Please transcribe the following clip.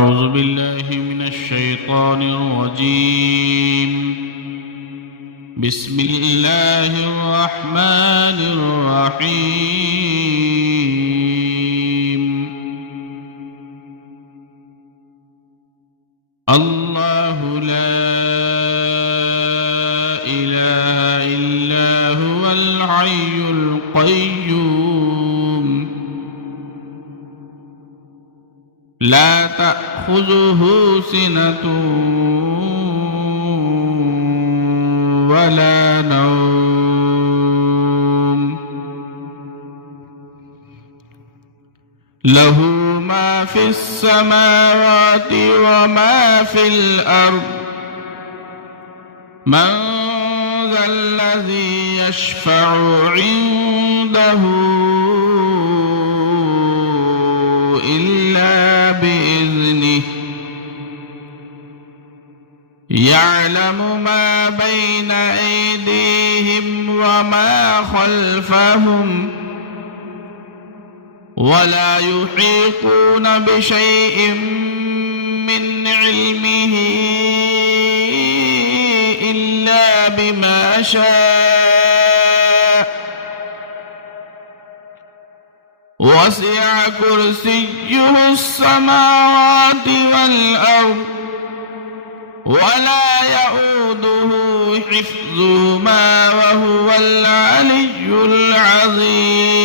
أعوذ بالله من الشيطان الرجيم. بسم الله الرحمن الرحيم. الله لا إله إلا هو الحي القيوم لا تأخذه سنة ولا نوم له ما في السماوات وما في الأرض من ذا الذي يشفع عنده إلا بإذنه يعلم ما بين أيديهم وما خلفهم ولا يحيطون بشيء من علمه إلا بما شاء وسع كرسيه السماوات والأرض ولا يؤوده حفظهما وهو العلي العظيم.